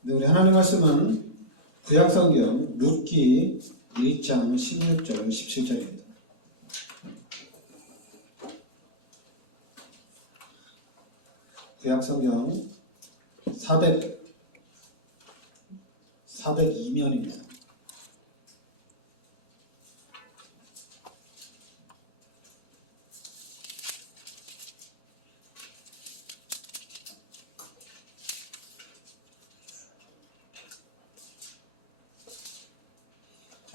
네, 우리 하나님 말씀은 구약성경 룻기 1장 16절 17절입니다. 구약성경 402면입니다.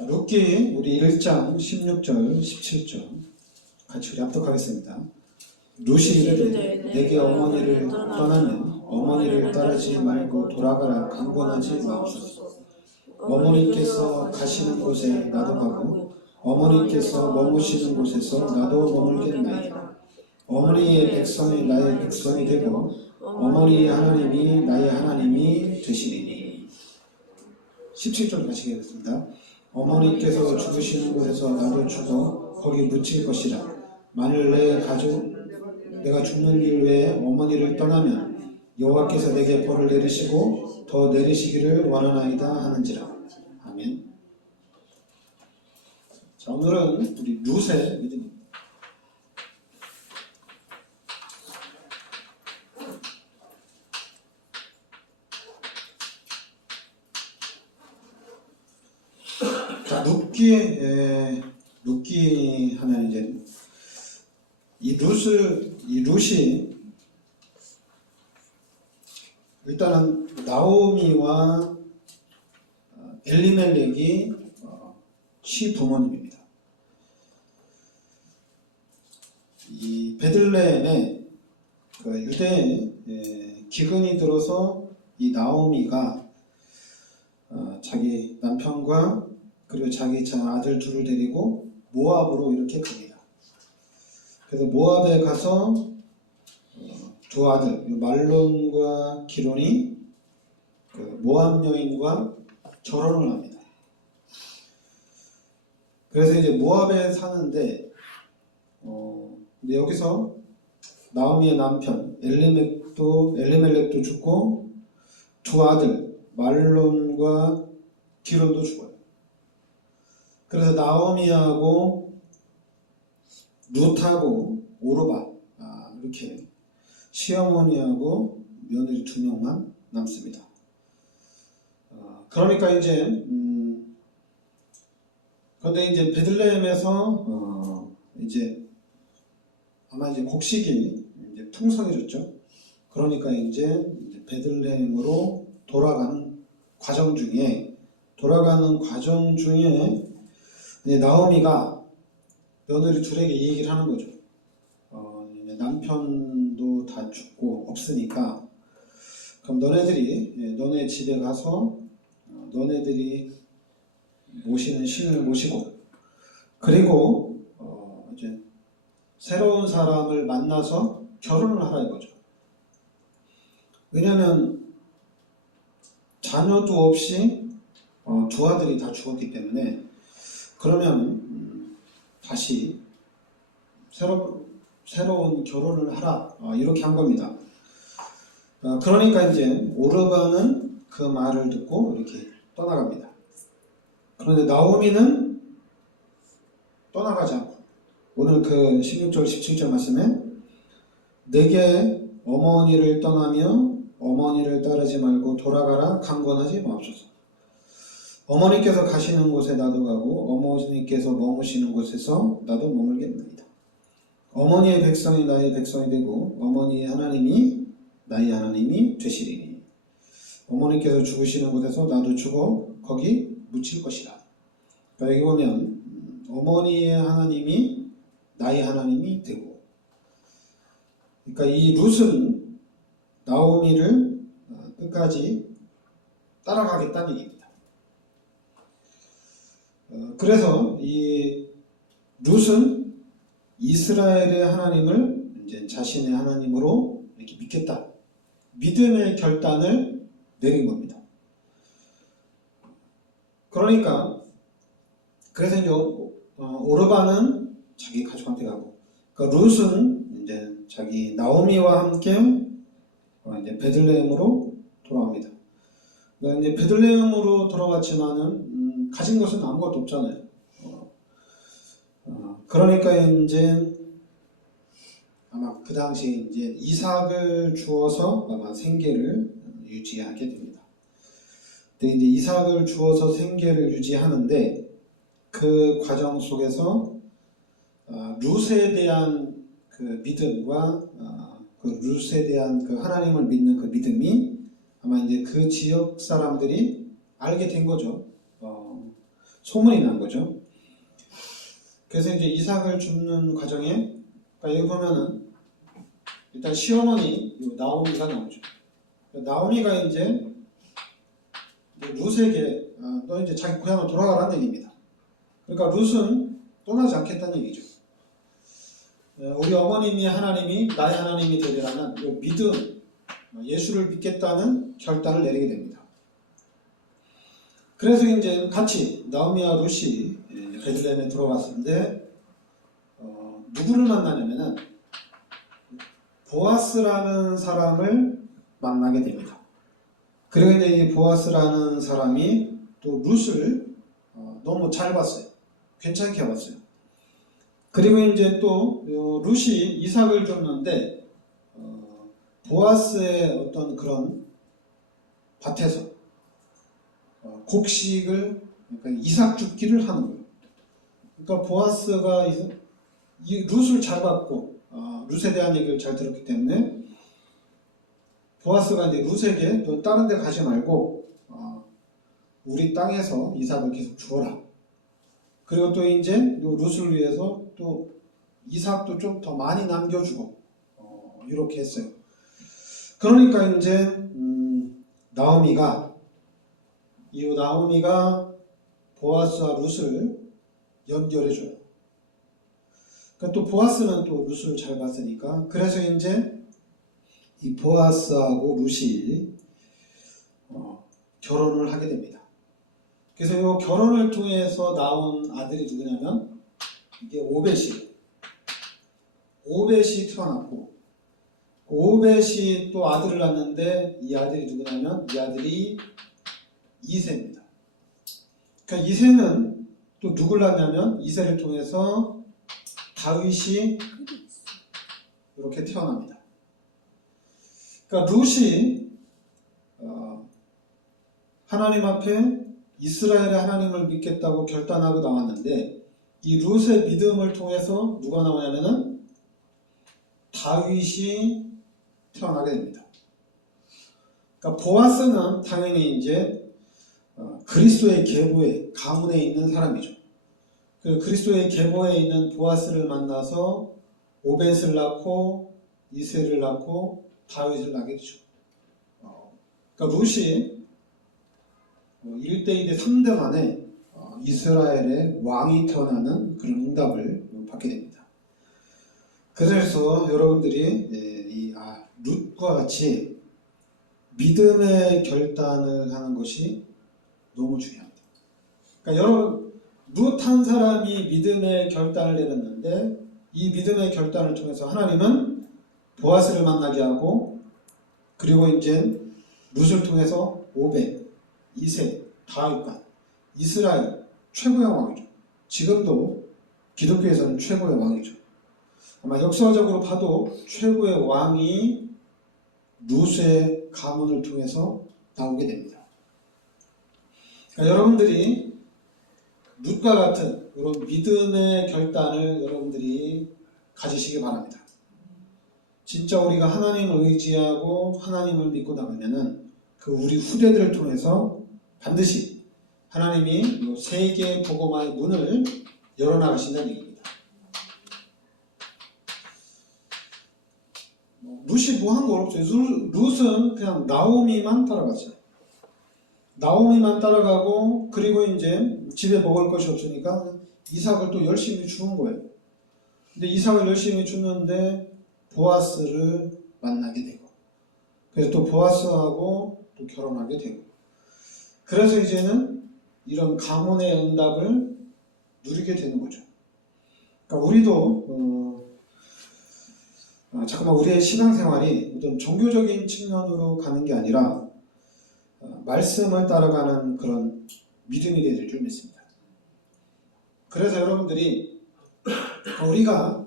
룻기 우리 1장 16절 17절 같이 우리 합독하겠습니다. 룻이 이르되 내게 어머니를 떠나면 어머니를 따르지 말고 돌아가라 강권하지 마옵소서. 어머니께서 가시는 곳에 나도 가고 어머니께서 머무시는 곳에서 나도 머물겠나이다. 어머니의 백성이 나의 백성이 되고 어머니의 하나님이 나의 하나님이 되시리니. 17절 같이 읽겠습니다. 어머니께서 죽으시는 곳에서 나도 죽어 거기 묻힐 것이라. 만일 내가 죽는 길 외에 어머니를 떠나면 여호와께서 내게 벌을 내리시고 더 내리시기를 원하나이다 하는지라. 아멘. 자, 오늘은 우리 룻의 믿음입니다. 자, 룻기 하면 이제 이 룻이 일단은 나오미와 엘리멜렉이 시부모님입니다. 이 베들레헴에 유대에 기근이 들어서 이 나오미가 자기 남편과 그리고 자기 아들 둘을 데리고 모압으로 이렇게 갑니다. 그래서 모압에 가서 두 아들 말론과 기론이 모압 여인과 결혼을 합니다. 그래서 이제 모압에 사는데 근데 여기서 나오미의 남편 엘리멜렉도 죽고 두 아들 말론과 기론도 죽어요. 그래서 나오미하고 룻하고 오르바 이렇게 시어머니하고 며느리 두 명만 남습니다. 그러니까 이제 그런데 이제 베들레헴에서 이제 아마 이제 곡식이 이제 풍성해졌죠. 그러니까 이제 베들레헴으로 돌아가는 과정 중에 이제 나오미가 며느리 둘에게 이 얘기를 하는 거죠. 남편도 다 죽고 없으니까 그럼 너네 집에 가서 너네들이 모시는 신을 모시고 그리고 이제 새로운 사람을 만나서 결혼을 하라 이거죠. 왜냐하면 자녀도 없이 두 아들이 다 죽었기 때문에 그러면 다시 새로운 결혼을 하라 이렇게 한 겁니다. 그러니까 이제 오르바는 그 말을 듣고 이렇게 떠나갑니다. 그런데 나오미는 떠나가지 않고 오늘 그 16절 17절 말씀에 내게 어머니를 떠나며 어머니를 따르지 말고 돌아가라 강권하지 마옵소서. 어머니께서 가시는 곳에 나도 가고 어머니께서 머무시는 곳에서 나도 머물겠나이다. 어머니의 백성이 나의 백성이 되고 어머니의 하나님이 나의 하나님이 되시리니. 어머니께서 죽으시는 곳에서 나도 죽어 거기 묻힐 것이라. 그러니까 여기 보면 어머니의 하나님이 나의 하나님이 되고, 그러니까 이 룻은 나오미를 끝까지 따라가겠다는 얘기입니다. 그래서 이 룻은 이스라엘의 하나님을 이제 자신의 하나님으로 이렇게 믿겠다. 믿음의 결단을 내린 겁니다. 그러니까 그래서 이제 오르바는 자기 가족한테 가고, 그러니까 룻은 이제 자기 나오미와 함께 이제 베들레헴으로 돌아옵니다. 이제 베들레헴으로 돌아왔지만은 가진 것은 아무것도 없잖아요. 그러니까 이제 아마 그 당시에 이제 이삭을 주어서 아마 생계를 유지하게 됩니다. 근데 이제 이삭을 주어서 생계를 유지하는데 그 과정 속에서 룻에 대한 그 믿음과 그 룻에 대한 그 하나님을 믿는 그 믿음이 아마 이제 그 지역 사람들이 알게 된 거죠. 소문이 난 거죠. 그래서 이제 이삭을 줍는 과정에, 그러니까 여기 보면은 일단 시어머니 나오미가 나오죠. 나오미가 이제 룻에게 너 이제 자기 고향으로 돌아가라는 얘기입니다. 그러니까 룻은 떠나지 않겠다는 얘기죠. 우리 어머님이 하나님이 나의 하나님이 되리라는 이 믿음, 예수를 믿겠다는 결단을 내리게 됩니다. 그래서 이제 같이 나오미와 룻이 베들레헴에 들어갔는데 누구를 만나냐면은 보아스라는 사람을 만나게 됩니다. 그리고 이제 이 보아스라는 사람이 또 룻을 너무 잘 봤어요. 괜찮게 봤어요. 그리고 이제 또 룻이 이삭을 줬는데 보아스의 어떤 그런 밭에서 곡식을, 그러니까 이삭 줍기를 하는 거예요. 그러니까 보아스가 이 룻을 잘 봤고 룻에 대한 얘기를 잘 들었기 때문에 보아스가 이제 룻에게 또 다른 데 가지 말고 우리 땅에서 이삭을 계속 주어라. 그리고 또 이제 룻을 위해서 또 이삭도 좀 더 많이 남겨주고 이렇게 했어요. 그러니까 이제 나오미가 보아스와 룻을 연결해줘요. 그러니까 또 보아스는 또 룻을 잘 봤으니까, 그래서 이제 이 보아스하고 룻이 결혼을 하게 됩니다. 그래서 이 결혼을 통해서 나온 아들이 누구냐면 이게 오벳이 태어났고, 오벳이 또 아들을 낳는데 이 아들이 누구냐면 이 아들이 이새입니다. 그러니까 이새는 또 누굴 낳냐면 이새를 통해서 다윗이 이렇게 태어납니다. 그러니까 룻이 하나님 앞에 이스라엘의 하나님을 믿겠다고 결단하고 나왔는데 이 룻의 믿음을 통해서 누가 나오냐면은 다윗이 태어나게 됩니다. 그러니까 보아스는 당연히 이제 그리스도의 계보에 가문에 있는 사람이죠. 그리스도의 계보에 있는 보아스를 만나서 오벳을 낳고 이새를 낳고 다윗을 낳게 되죠. 그러니까 룻이 1대, 2대, 3대 만에 이스라엘의 왕이 태어나는 그런 응답을 받게 됩니다. 그래서 여러분들이 룻과 같이 믿음의 결단을 하는 것이 너무 중요합니다. 그러니까 여러분, 룻 한 사람이 믿음의 결단을 내렸는데 이 믿음의 결단을 통해서 하나님은 보아스를 만나게 하고, 그리고 이제 룻을 통해서 오벳, 이새, 다윗과 이스라엘 최고의 왕이죠. 지금도 기독교에서는 최고의 왕이죠. 아마 역사적으로 봐도 최고의 왕이 룻의 가문을 통해서 나오게 됩니다. 그러니까 여러분들이 룻과 같은 이런 믿음의 결단을 여러분들이 가지시기 바랍니다. 진짜 우리가 하나님을 의지하고 하나님을 믿고 나가면은 그 우리 후대들을 통해서 반드시 하나님이 세계 복음화의 문을 열어나가신다는 얘기입니다. 룻이 뭐 한 거 없어요. 룻은 그냥 나오미만 따라갔어요. 나오미만 따라가고, 그리고 이제 집에 먹을 것이 없으니까 이삭을 또 열심히 주는 거예요. 근데 이삭을 열심히 주는데 보아스를 만나게 되고, 그래서 또 보아스하고 또 결혼하게 되고, 그래서 이제는 이런 가문의 응답을 누리게 되는 거죠. 그러니까 우리도 잠깐만 우리의 신앙생활이 어떤 종교적인 측면으로 가는 게 아니라 말씀을 따라가는 그런 믿음이 되어질 줄 믿습니다. 그래서 여러분들이 우리가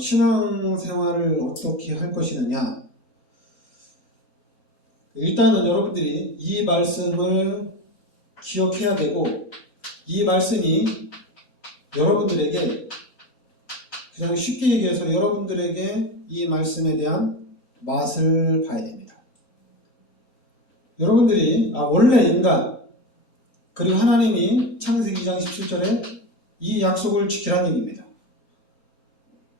신앙생활을 어떻게 할 것이느냐, 일단은 여러분들이 이 말씀을 기억해야 되고, 이 말씀이 여러분들에게, 그냥 쉽게 얘기해서 여러분들에게 이 말씀에 대한 맛을 봐야 됩니다. 여러분들이 원래 인간, 그리고 하나님이 창세기 2장 17절에 이 약속을 지키라는 얘기입니다.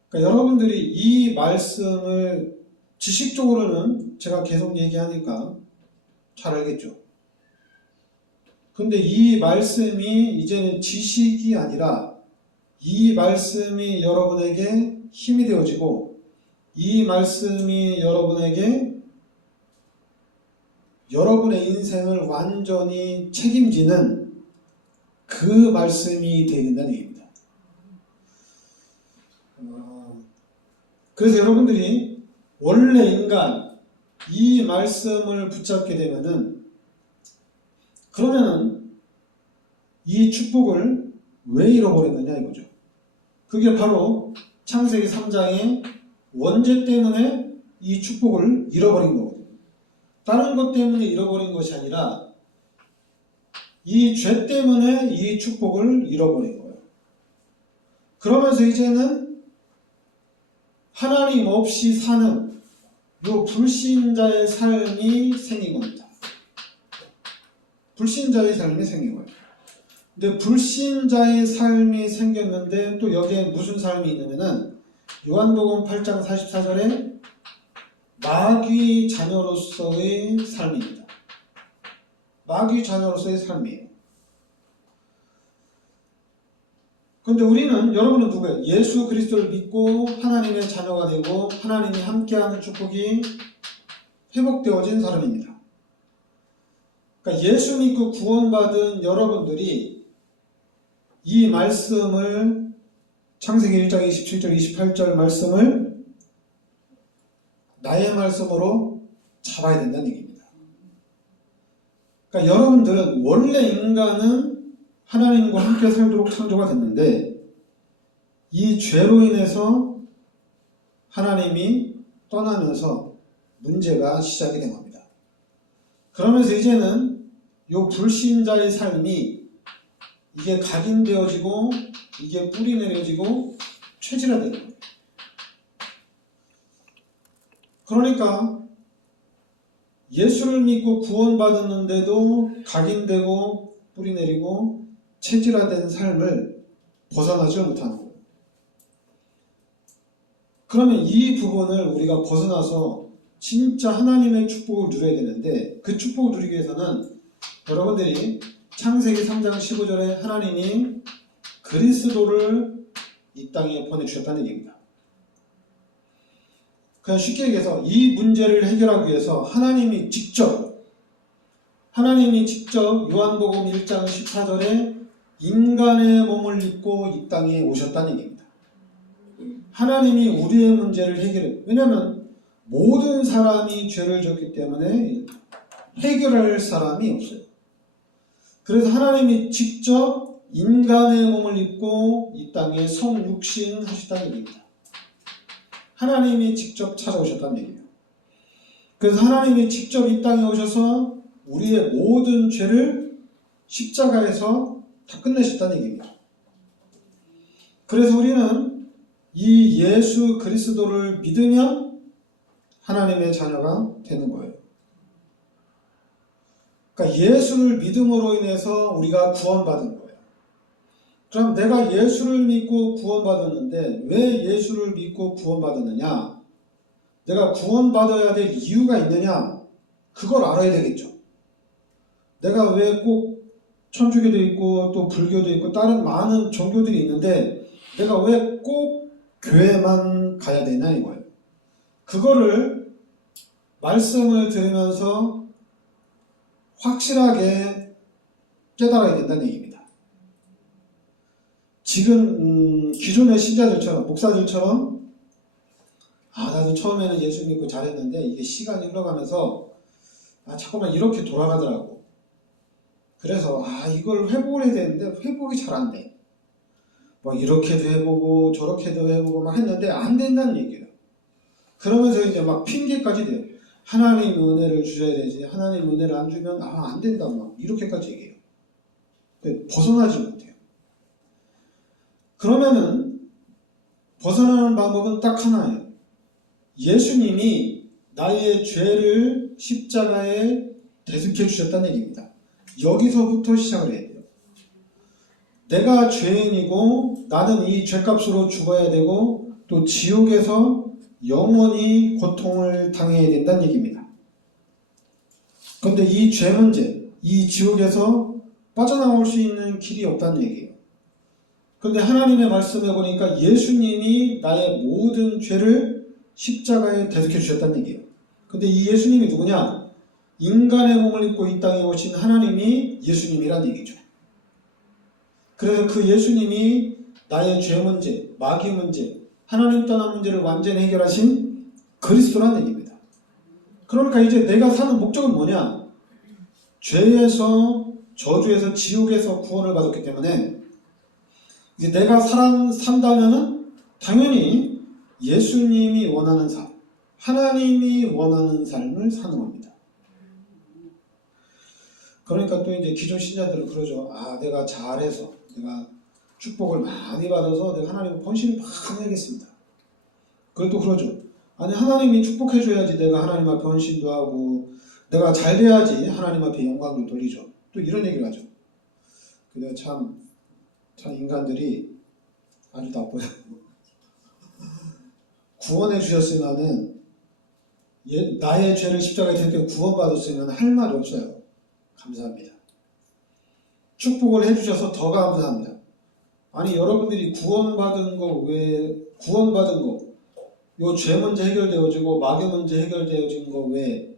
그러니까 여러분들이 이 말씀을 지식적으로는 제가 계속 얘기하니까 잘 알겠죠. 근데 이 말씀이 이제는 지식이 아니라 이 말씀이 여러분에게 힘이 되어지고, 이 말씀이 여러분에게 여러분의 인생을 완전히 책임지는 그 말씀이 되어야 된다는 얘기입니다. 그래서 여러분들이 원래 인간, 이 말씀을 붙잡게 되면은, 그러면은 이 축복을 왜 잃어버렸느냐 이거죠. 그게 바로 창세기 3장의 원죄 때문에 이 축복을 잃어버린 거거든요. 다른 것 때문에 잃어버린 것이 아니라 이 죄 때문에 이 축복을 잃어버린 거예요. 그러면서 이제는 하나님 없이 사는 요 불신자의 삶이 생긴 겁니다. 불신자의 삶이 생긴 거예요. 근데 불신자의 삶이 생겼는데 또 여기에 무슨 삶이 있냐면은 요한복음 8장 44절에 마귀 자녀로서의 삶입니다. 마귀 자녀로서의 삶이에요. 그런데 우리는, 여러분은 누구예요? 예수 그리스도를 믿고 하나님의 자녀가 되고 하나님이 함께하는 축복이 회복되어진 사람입니다. 그러니까 예수 믿고 구원받은 여러분들이 이 말씀을, 창세기 1장 27절 28절 말씀을 나의 말씀으로 잡아야 된다는 얘기입니다. 그러니까 여러분들은 원래 인간은 하나님과 함께 살도록 창조가 됐는데 이 죄로 인해서 하나님이 떠나면서 문제가 시작이 된 겁니다. 그러면서 이제는 이 불신자의 삶이 이게 각인되어지고 이게 뿌리내려지고 체질화되는 거예요. 그러니까 예수를 믿고 구원받았는데도 각인되고 뿌리내리고 체질화된 삶을 벗어나지 못하는 거예요. 그러면 이 부분을 우리가 벗어나서 진짜 하나님의 축복을 누려야 되는데, 그 축복을 누리기 위해서는 여러분들이 창세기 3장 15절에 하나님이 그리스도를 이 땅에 보내주셨다는 얘기입니다. 그냥 쉽게 얘기해서 이 문제를 해결하기 위해서 하나님이 직접 요한복음 1장 14절에 인간의 몸을 입고 이 땅에 오셨다는 얘기입니다. 하나님이 우리의 문제를 해결해요. 왜냐하면 모든 사람이 죄를 졌기 때문에 해결할 사람이 없어요. 그래서 하나님이 직접 인간의 몸을 입고 이 땅에 성육신 하셨다는 얘기입니다. 하나님이 직접 찾아오셨다는 얘기예요. 그래서 하나님이 직접 이 땅에 오셔서 우리의 모든 죄를 십자가에서 다 끝내셨다는 얘기입니다. 그래서 우리는 이 예수 그리스도를 믿으면 하나님의 자녀가 되는 거예요. 그러니까 예수를 믿음으로 인해서 우리가 구원받은 거예요. 그럼 내가 예수를 믿고 구원받았는데 왜 예수를 믿고 구원받았느냐? 내가 구원받아야 될 이유가 있느냐? 그걸 알아야 되겠죠. 내가 왜 꼭 천주교도 있고 또 불교도 있고 다른 많은 종교들이 있는데 내가 왜 꼭 교회만 가야 되냐 이거예요. 그거를 말씀을 들으면서 확실하게 깨달아야 된다는 얘기입니다. 지금 기존의 신자들처럼, 목사들처럼 나도 처음에는 예수 믿고 잘했는데 이게 시간이 흘러가면서 자꾸만 이렇게 돌아가더라고. 그래서 이걸 회복을 해야 되는데 회복이 잘 안 돼. 뭐 이렇게도 해보고 저렇게도 해보고 막 했는데 안 된다는 얘기예요. 그러면서 이제 막 핑계까지 돼요. 하나님 은혜를 주셔야 되지. 하나님 은혜를 안 주면 안 된다 막 이렇게까지 얘기해요. 벗어나지 못해요. 그러면은 벗어나는 방법은 딱 하나예요. 예수님이 나의 죄를 십자가에 대속해 주셨다는 얘기입니다. 여기서부터 시작을 해야 돼요. 내가 죄인이고 나는 이 죄값으로 죽어야 되고 또 지옥에서 영원히 고통을 당해야 된다는 얘기입니다. 그런데 이 죄 문제, 이 지옥에서 빠져나올 수 있는 길이 없다는 얘기예요. 그런데 하나님의 말씀에 보니까 예수님이 나의 모든 죄를 십자가에 대속해 주셨다는 얘기예요. 근데 이 예수님이 누구냐? 인간의 몸을 입고 이 땅에 오신 하나님이 예수님이란 얘기죠. 그래서 그 예수님이 나의 죄 문제, 마귀 문제, 하나님 떠난 문제를 완전히 해결하신 그리스도란 얘기입니다. 그러니까 이제 내가 사는 목적은 뭐냐? 죄에서, 저주에서, 지옥에서 구원을 받았기 때문에 이제 내가 산다면은 당연히 예수님이 원하는 삶, 하나님이 원하는 삶을 사는 겁니다. 그러니까 또 이제 기존 신자들은 그러죠. 내가 잘해서, 내가 축복을 많이 받아서 내가 하나님을 헌신을 막 해야겠습니다. 그래도 그러죠. 하나님이 축복해줘야지 내가 하나님 앞에 헌신도 하고, 내가 잘 돼야지 하나님 앞에 영광을 돌리죠. 또 이런 얘기를 하죠. 근데 참 인간들이 아주 나빠요. 구원해 주셨으면은, 나의 죄를 십자가에 대고 구원받았으면 할 말이 없어요. 감사합니다. 축복을 해주셔서 더 감사합니다. 여러분들이 구원받은 거, 요 죄 문제 해결되어지고, 마귀 문제 해결되어진 거 외에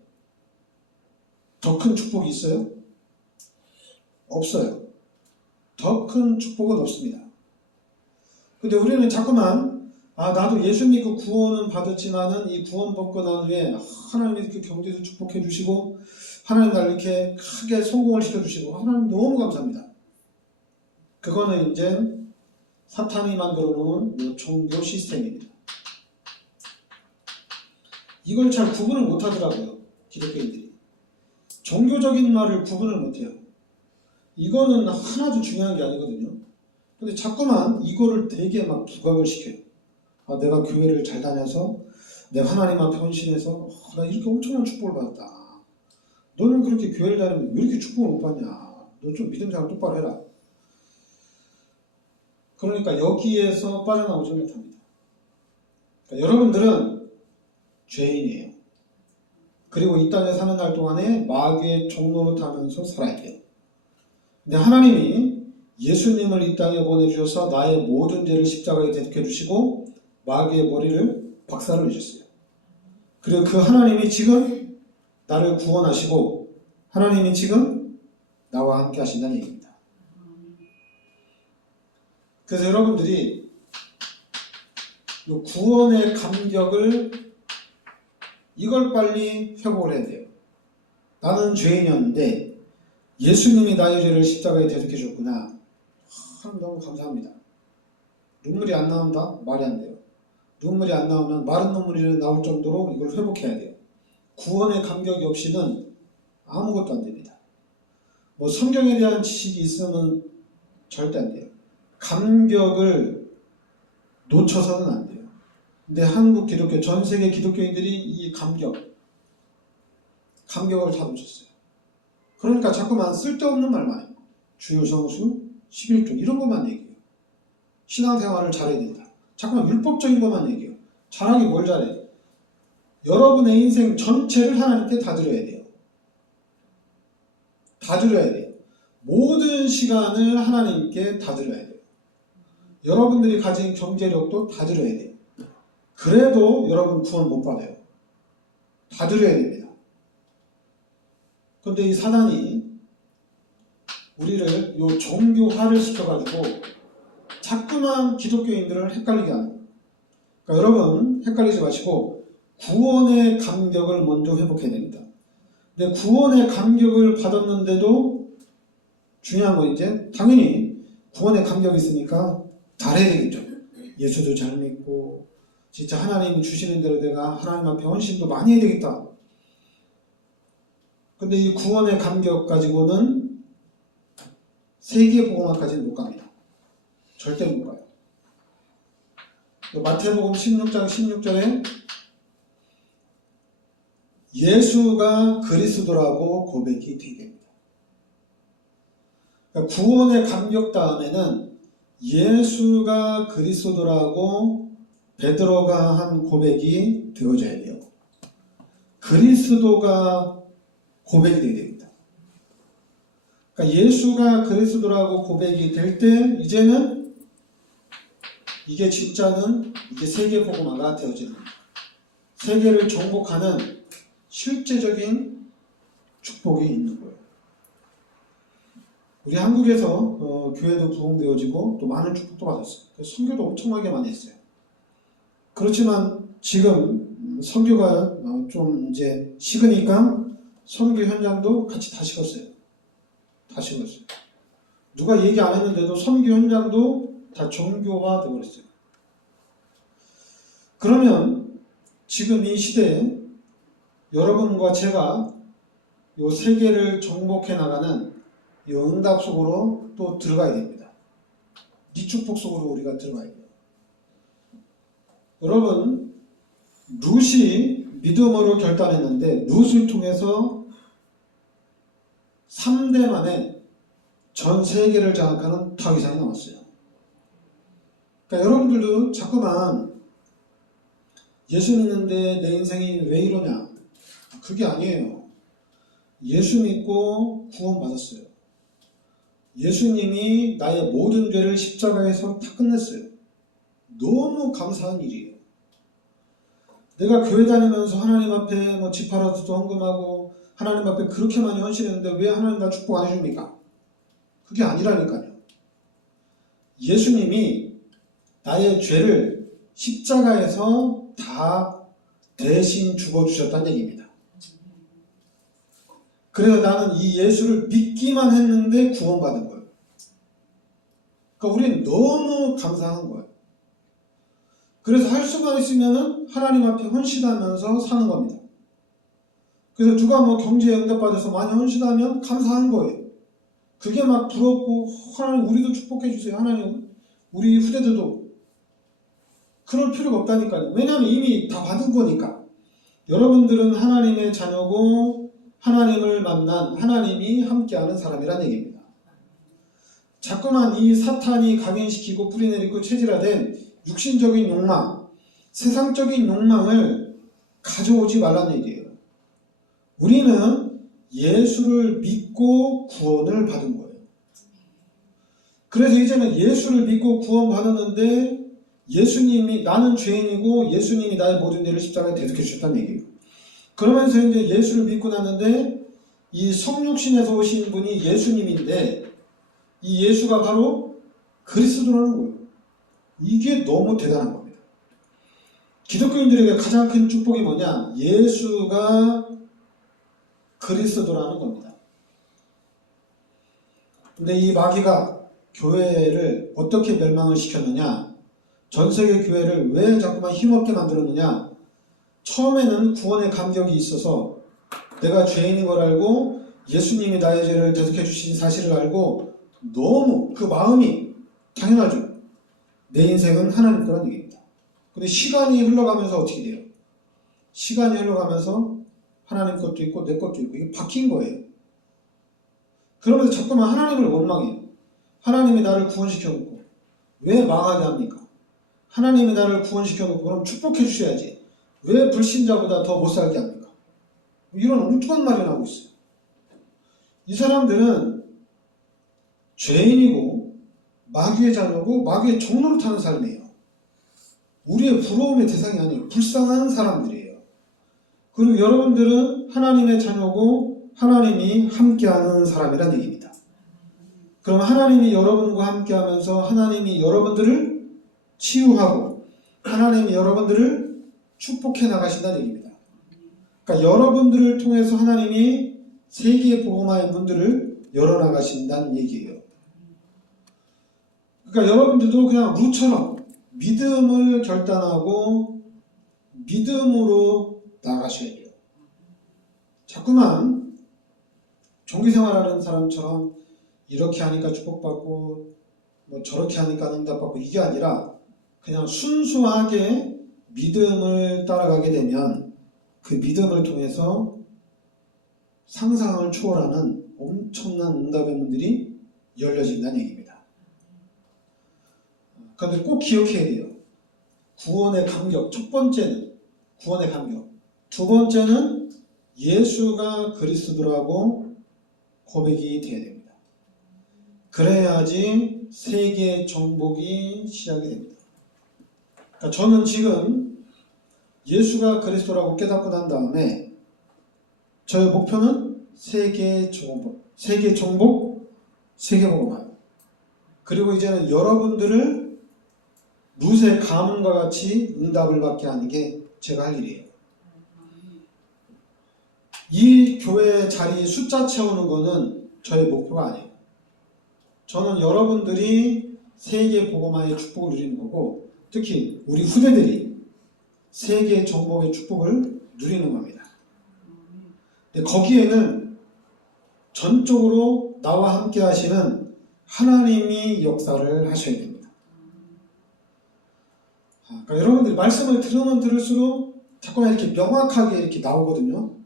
더 큰 축복이 있어요? 없어요. 더 큰 축복은 없습니다. 근데 우리는 자꾸만, 나도 예수 믿고 구원은 받았지만은 이 구원 받고 난 후에 하나님이 이렇게 경제에서 축복해 주시고, 하나님 나를 이렇게 크게 성공을 시켜주시고 하나님 너무 감사합니다. 그거는 이제 사탄이 만들어 놓은 종교 시스템입니다. 이걸 잘 구분을 못 하더라고요. 기독교인들이. 종교적인 말을 구분을 못 해요. 이거는 하나도 중요한 게 아니거든요. 근데 자꾸만 이거를 되게 막 부각을 시켜요. 내가 교회를 잘 다녀서 내가 하나님 앞에 헌신해서 나 이렇게 엄청난 축복을 받았다. 너는 그렇게 교회를 다니면 왜 이렇게 축복을 못 받냐? 너 좀 믿음 생활 똑바로 해라. 그러니까 여기에서 빠져나오지 못합니다. 그러니까 여러분들은 죄인이에요. 그리고 이 땅에 사는 날 동안에 마귀의 종노릇하면서 살아야 돼요. 근데 하나님이 예수님을 이 땅에 보내주셔서 나의 모든 죄를 십자가에 대속해 주시고 마귀의 머리를 박살을 내셨어요. 그리고 그 하나님이 지금 나를 구원하시고 하나님이 지금 나와 함께 하신다는 얘기입니다. 그래서 여러분들이 이 구원의 감격을 이걸 빨리 회복을 해야 돼요. 나는 죄인이었는데 예수님이 나의 죄를 십자가에 대속해 줬구나. 너무 감사합니다. 눈물이 안 나온다? 말이 안 돼요. 눈물이 안 나오면 마른 눈물이 나올 정도로 이걸 회복해야 돼요. 구원의 감격이 없이는 아무것도 안 됩니다. 성경에 대한 지식이 있으면 절대 안 돼요. 감격을 놓쳐서는 안 돼요. 근데 한국 기독교, 전 세계 기독교인들이 이 감격을 다 놓쳤어요. 그러니까 자꾸만 쓸데없는 말만 해요. 주일 성수, 11조 이런 것만 얘기해요. 신앙생활을 잘해야 된다. 자꾸만 율법적인 것만 얘기해요. 잘하기 뭘 잘해? 여러분의 인생 전체를 하나님께 다 드려야 돼요. 다 드려야 돼요. 모든 시간을 하나님께 다 드려야 돼요. 여러분들이 가진 경제력도 다 드려야 돼요. 그래도 여러분 구원 못 받아요. 다 드려야 됩니다. 그런데 이 사단이 우리를 요 종교화를 시켜가지고 자꾸만 기독교인들을 헷갈리게 하는 거예요. 그러니까 여러분 헷갈리지 마시고 구원의 감격을 먼저 회복해야 됩니다. 근데 구원의 감격을 받았는데도 중요한 건 이제 당연히 구원의 감격이 있으니까 잘해야 되겠죠. 예수도 잘 믿고 진짜 하나님 주시는 대로 내가 하나님 앞에 헌신도 많이 해야 되겠다. 근데 이 구원의 감격 가지고는 세계복음화까지는 못 갑니다. 절대 못 가요. 마태복음 16장 16절에 예수가 그리스도라고 고백이 되게 됩니다. 그러니까 구원의 감격 다음에는 예수가 그리스도라고 베드로가 한 고백이 되어져야 돼요. 그리스도가 고백이 되게 됩니다. 그러니까 예수가 그리스도라고 고백이 될 때 이제는 이게 진짜는 이게 세계복음화가 되어지는 겁니다. 세계를 정복하는 실제적인 축복이 있는 거예요. 우리 한국에서 교회도 부흥되어지고 또 많은 축복도 받았어요. 그래서 선교도 엄청나게 많이 했어요. 그렇지만 지금 선교가 좀 이제 식으니까 선교 현장도 같이 다 식었어요. 다 식었어요. 누가 얘기 안 했는데도 선교 현장도 다 종교화 되어버렸어요. 그러면 지금 이 시대에 여러분과 제가 이 세계를 정복해 나가는 이 응답 속으로 또 들어가야 됩니다. 이 축복 속으로 우리가 들어가야 돼요. 여러분, 룻이 믿음으로 결단했는데 룻을 통해서 3대 만에 전 세계를 장악하는 타기상이 나왔어요. 그러니까 여러분들도 자꾸만 예수 믿는데 내 인생이 왜 이러냐? 그게 아니에요. 예수 믿고 구원받았어요. 예수님이 나의 모든 죄를 십자가에서 다 끝냈어요. 너무 감사한 일이에요. 내가 교회 다니면서 하나님 앞에 집 팔아서도 헌금하고 하나님 앞에 그렇게 많이 헌신했는데 왜 하나님 나 축복 안 해줍니까? 그게 아니라니까요. 예수님이 나의 죄를 십자가에서 다 대신 죽어주셨다는 얘기입니다. 그래서 나는 이 예수를 믿기만 했는데 구원받은 거예요. 그러니까 우리는 너무 감사한 거예요. 그래서 할 수만 있으면은 하나님 앞에 헌신하면서 사는 겁니다. 그래서 누가 경제에 응답받아서 많이 헌신하면 감사한 거예요. 그게 막 부럽고 하나님 우리도 축복해 주세요. 하나님 우리 후대들도 그럴 필요가 없다니까요. 왜냐하면 이미 다 받은 거니까. 여러분들은 하나님의 자녀고 하나님을 만난 하나님이 함께하는 사람이란 얘기입니다. 자꾸만 이 사탄이 각인시키고 뿌리내리고 체질화된 육신적인 욕망, 세상적인 욕망을 가져오지 말라는 얘기예요. 우리는 예수를 믿고 구원을 받은 거예요. 그래서 이제는 예수를 믿고 구원받았는데 예수님이 나는 죄인이고 예수님이 나의 모든 죄를 십자가에 대속해 주셨다는 얘기예요. 그러면서 이제 예수를 믿고 났는데 이 성육신에서 오신 분이 예수님인데 이 예수가 바로 그리스도라는 거예요. 이게 너무 대단한 겁니다. 기독교인들에게 가장 큰 축복이 뭐냐? 예수가 그리스도라는 겁니다. 근데 이 마귀가 교회를 어떻게 멸망을 시켰느냐? 전 세계 교회를 왜 자꾸만 힘없게 만들었느냐? 처음에는 구원의 감격이 있어서 내가 죄인인 걸 알고 예수님이 나의 죄를 대속해 주신 사실을 알고 너무 그 마음이 당연하죠. 내 인생은 하나님 거란 얘기입니다. 근데 시간이 흘러가면서 어떻게 돼요? 시간이 흘러가면서 하나님 것도 있고 내 것도 있고 이게 바뀐 거예요. 그러면서 자꾸만 하나님을 원망해요. 하나님이 나를 구원시켜놓고 왜 망하게 합니까? 하나님이 나를 구원시켜놓고 그럼 축복해 주셔야지. 왜 불신자보다 더 못살게 합니까? 이런 엉뚱한 말이 나오고 있어요. 이 사람들은 죄인이고 마귀의 자녀고 마귀의 종로를 타는 삶이에요. 우리의 부러움의 대상이 아니에요. 불쌍한 사람들이에요. 그리고 여러분들은 하나님의 자녀고 하나님이 함께하는 사람이란 얘기입니다. 그럼 하나님이 여러분과 함께하면서 하나님이 여러분들을 치유하고 하나님이 여러분들을 축복해 나가신다는 얘기입니다. 그러니까 여러분들을 통해서 하나님이 세계의 복음화의 문들을 열어나가신다는 얘기예요. 그러니까 여러분들도 그냥 루처럼 믿음을 결단하고 믿음으로 나가셔야 돼요. 자꾸만 종교생활하는 사람처럼 이렇게 하니까 축복받고 뭐 저렇게 하니까 응답받고 이게 아니라 그냥 순수하게 믿음을 따라가게 되면 그 믿음을 통해서 상상을 초월하는 엄청난 응답의 문들이 열려진다는 얘기입니다. 그런데 꼭 기억해야 돼요. 구원의 감격. 첫 번째는 구원의 감격. 두 번째는 예수가 그리스도라고 고백이 돼야 됩니다. 그래야지 세계 정복이 시작이 됩니다. 그러니까 저는 지금 예수가 그리스도라고 깨닫고 난 다음에 저의 목표는 세계 정복, 세계 복음화. 그리고 이제는 여러분들을 루세 가문과 같이 응답을 받게 하는 게 제가 할 일이에요. 이 교회 자리 숫자 채우는 거는 저의 목표가 아니에요. 저는 여러분들이 세계 복음화의 축복을 누리는 거고, 특히 우리 후대들이 세계 정복의 축복을 누리는 겁니다. 근데 거기에는 전적으로 나와 함께 하시는 하나님이 역사를 하셔야 됩니다. 그러니까 여러분들이 말씀을 들으면 들을수록 자꾸만 이렇게 명확하게 이렇게 나오거든요.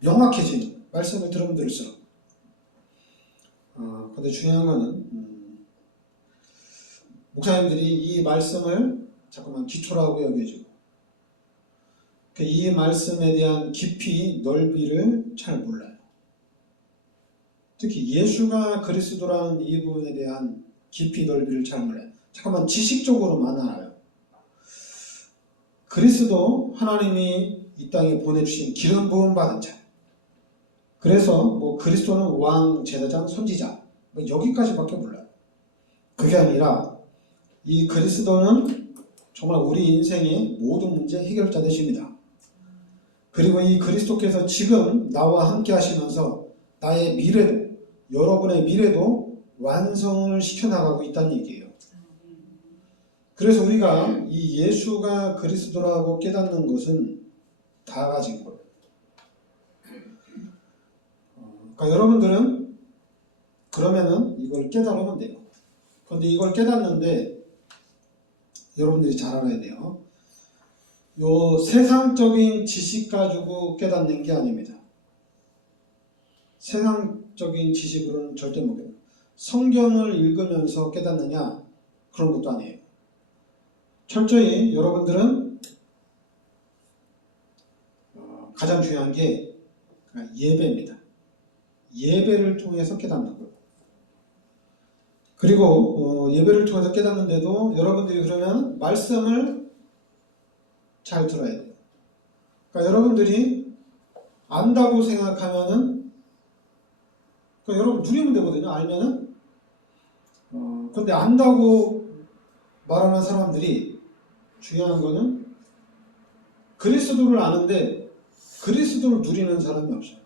명확해지는 말씀을 들으면 들을수록. 근데 중요한 거는 목사님들이 이 말씀을 자꾸만 기초라고 여겨지고 이 말씀에 대한 깊이 넓이를 잘 몰라요. 특히 예수가 그리스도라는 이 부분에 대한 깊이 넓이를 잘 몰라요. 잠깐만 지식적으로만 알아요. 그리스도 하나님이 이 땅에 보내주신 기름 부음 받은 자. 그래서 뭐 그리스도는 왕, 제사장, 선지자 뭐 여기까지밖에 몰라요. 그게 아니라 이 그리스도는 정말 우리 인생의 모든 문제 해결자 되십니다. 그리고 이 그리스도께서 지금 나와 함께 하시면서 나의 미래도, 여러분의 미래도 완성을 시켜나가고 있다는 얘기예요. 그래서 우리가 이 예수가 그리스도라고 깨닫는 것은 다 가진 거예요. 그러니까 여러분들은 그러면은 이걸 깨달으면 돼요. 그런데 이걸 깨닫는데 여러분들이 잘 알아야 돼요. 요 세상적인 지식 가지고 깨닫는 게 아닙니다. 세상적인 지식으로는 절대 못 깨닫어요. 성경을 읽으면서 깨닫느냐? 그런 것도 아니에요. 철저히 여러분들은 가장 중요한 게 예배입니다. 예배를 통해서 깨닫는 거예요. 그리고 예배를 통해서 깨닫는데도 여러분들이 그러면 말씀을 잘 들어야 돼요. 그러니까 여러분들이 안다고 생각하면은 그러니까 여러분 누리면 되거든요. 알면은 근데 안다고 말하는 사람들이 중요한 거는 그리스도를 아는데 그리스도를 누리는 사람이 없어요.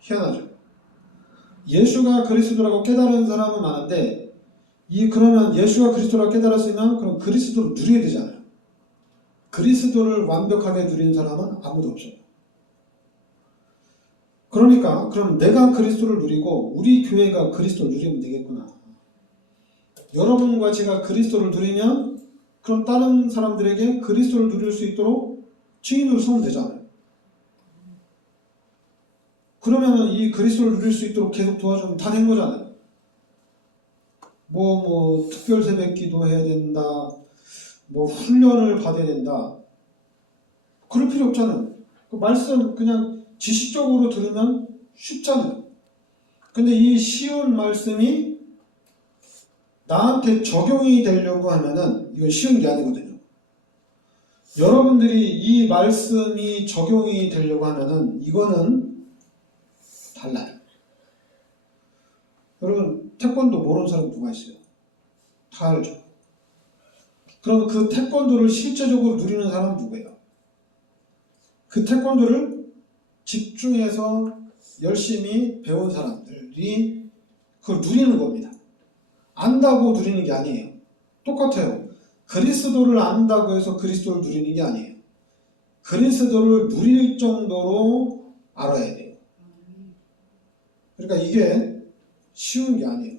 희한하죠. 예수가 그리스도라고 깨달은 사람은 많은데 그러면 예수가 그리스도라고 깨달았으면 그럼 그리스도를 누려야 되잖아요. 그리스도를 완벽하게 누리는 사람은 아무도 없어요. 그러니까 그럼 내가 그리스도를 누리고 우리 교회가 그리스도를 누리면 되겠구나. 여러분과 제가 그리스도를 누리면 그럼 다른 사람들에게 그리스도를 누릴 수 있도록 증인으로 서면 되잖아요. 그러면 이 그리스도를 누릴 수 있도록 계속 도와주면 다 된 거잖아요. 뭐 특별 새벽 기도 해야 된다. 뭐 훈련을 받아야 된다. 그럴 필요 없잖아요. 그 말씀 그냥 지식적으로 들으면 쉽잖아요. 근데 이 쉬운 말씀이 나한테 적용이 되려고 하면은 이건 쉬운 게 아니거든요. 여러분들이 이 말씀이 적용이 되려고 하면은 이거는 달라요. 여러분 태권도 모르는 사람 누가 있어요? 다 알죠. 그럼 그 태권도를 실제적으로 누리는 사람은 누구예요? 그 태권도를 집중해서 열심히 배운 사람들이 그걸 누리는 겁니다. 안다고 누리는 게 아니에요. 똑같아요. 그리스도를 안다고 해서 그리스도를 누리는 게 아니에요. 그리스도를 누릴 정도로 알아야 돼요. 그러니까 이게 쉬운 게 아니에요.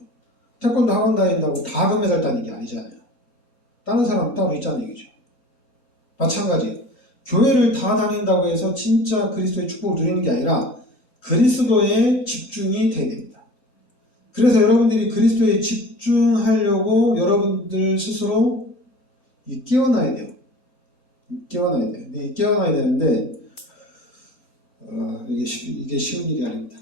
태권도 학원 다닌다고 다 금메달 따는 게 아니잖아요. 다른 사람 따로 있자는 얘기죠. 마찬가지예요. 교회를 다 다닌다고 해서 진짜 그리스도의 축복을 누리는 게 아니라 그리스도에 집중이 돼야 됩니다. 그래서 여러분들이 그리스도에 집중하려고 여러분들 스스로 깨어나야 돼요. 깨어나야 돼요. 깨어나야 되는데 이게 쉬운 일이 아닙니다.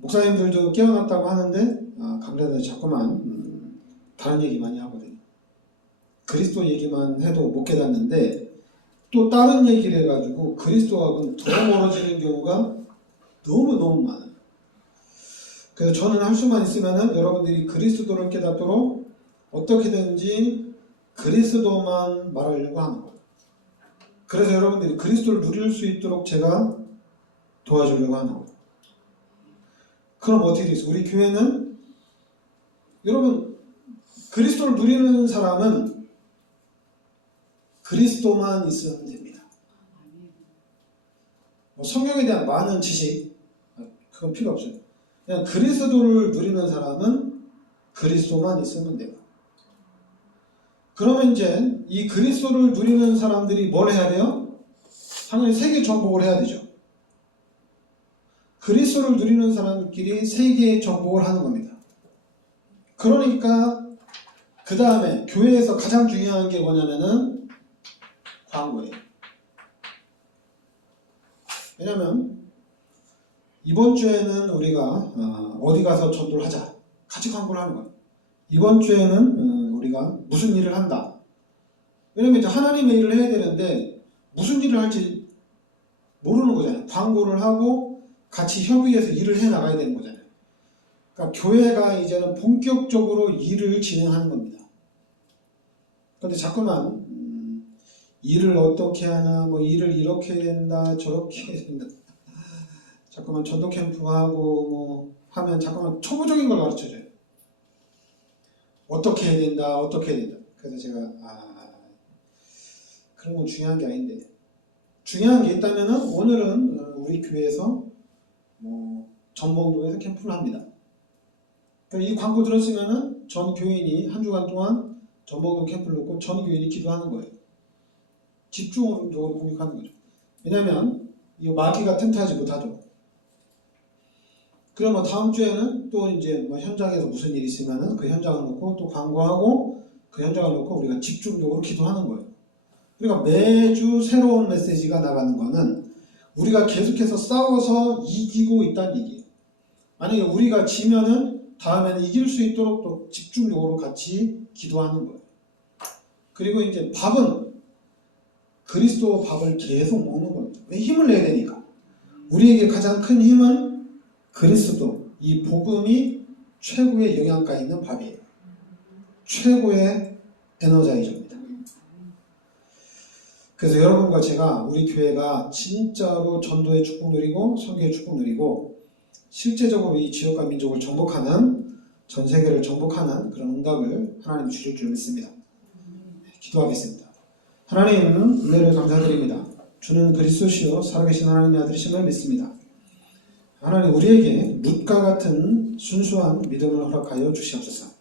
목사님들도 깨어났다고 하는데 강단에 자꾸만 다른 얘기 많이 하거든요. 그리스도 얘기만 해도 못 깨닫는데 또 다른 얘기를 해가지고 그리스도하고는 더 멀어지는 경우가 너무너무 많아요. 그래서 저는 할 수만 있으면은 여러분들이 그리스도를 깨닫도록 어떻게든지 그리스도만 말하려고 하는 거예요. 그래서 여러분들이 그리스도를 누릴 수 있도록 제가 도와주려고 하는 거예요. 그럼 어떻게 되겠어요? 우리 교회는 여러분 그리스도를 누리는 사람은 그리스도만 있으면 됩니다. 성경에 대한 많은 지식 그건 필요 없어요. 그냥 그리스도를 누리는 사람은 그리스도만 있으면 돼요. 그러면 이제 이 그리스도를 누리는 사람들이 뭘 해야 돼요? 당연히 세계 정복을 해야 되죠. 그리스도를 누리는 사람끼리 세계의 정복을 하는 겁니다. 그러니까 그 다음에 교회에서 가장 중요한 게 뭐냐면은 광고예요. 왜냐면 이번 주에는 우리가 어디 가서 전도를 하자. 같이 광고를 하는 거예요. 이번 주에는 우리가 무슨 일을 한다. 왜냐면 이제 하나님의 일을 해야 되는데 무슨 일을 할지 모르는 거잖아요. 광고를 하고 같이 협의해서 일을 해 나가야 되는 거잖아요. 그러니까 교회가 이제는 본격적으로 일을 진행하는 겁니다. 그런데 자꾸만 일을 어떻게 하나, 뭐 일을 이렇게 해야 된다, 저렇게 해야 된다. 자꾸만 전도 캠프하고 뭐 하면 자꾸만 초보적인 걸 가르쳐줘요. 어떻게 해야 된다, 어떻게 해야 된다. 그래서 제가 그런 건 중요한 게 아닌데 중요한 게 있다면은 오늘은 우리 교회에서 뭐 전봉도에서 캠프를 합니다. 그러니까 이 광고 들었으면은 전 교인이 한 주간 동안 전봉도 캠프를 놓고 전 교인이 기도하는 거예요. 집중적으로 공격하는 거죠. 왜냐하면 이 마귀가 틈타지 못하도록. 그러면 다음 주에는 또 이제 뭐 현장에서 무슨 일이 있으면은 그 현장을 놓고 또 광고하고 그 현장을 놓고 우리가 집중적으로 기도하는 거예요. 그러니까 매주 새로운 메시지가 나가는 거는 우리가 계속해서 싸워서 이기고 있다는 얘기예요. 만약에 우리가 지면은 다음에는 이길 수 있도록 또 집중적으로 같이 기도하는 거예요. 그리고 이제 밥은 그리스도 밥을 계속 먹는 겁니다. 왜? 힘을 내야 되니까. 우리에게 가장 큰 힘은 그리스도, 이 복음이 최고의 영양가 있는 밥이에요. 최고의 에너자이저입니다. 그래서 여러분과 제가 우리 교회가 진짜로 전도의 축복 누리고 선교의 축복 누리고 실제적으로 이 지역과 민족을 정복하는, 전 세계를 정복하는 그런 응답을 하나님 주실 줄 믿습니다. 기도하겠습니다. 하나님 은혜를 감사드립니다. 주는 그리스도시요 살아계신 하나님의 아들이심을 믿습니다. 하나님 우리에게 룻과 같은 순수한 믿음을 허락하여 주시옵소서.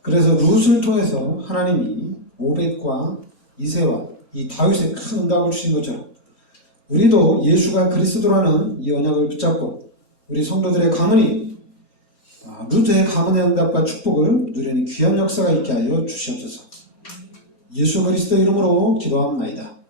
그래서 룻을 통해서 하나님이 오벳과 이새와 이 다윗의 큰 응답을 주신 것처럼 우리도 예수가 그리스도라는 이 언약을 붙잡고 우리 성도들의 가문이 룻의 가문의 응답과 축복을 누리는 귀한 역사가 있게 하여 주시옵소서. 예수 그리스도 이름으로 기도합니다.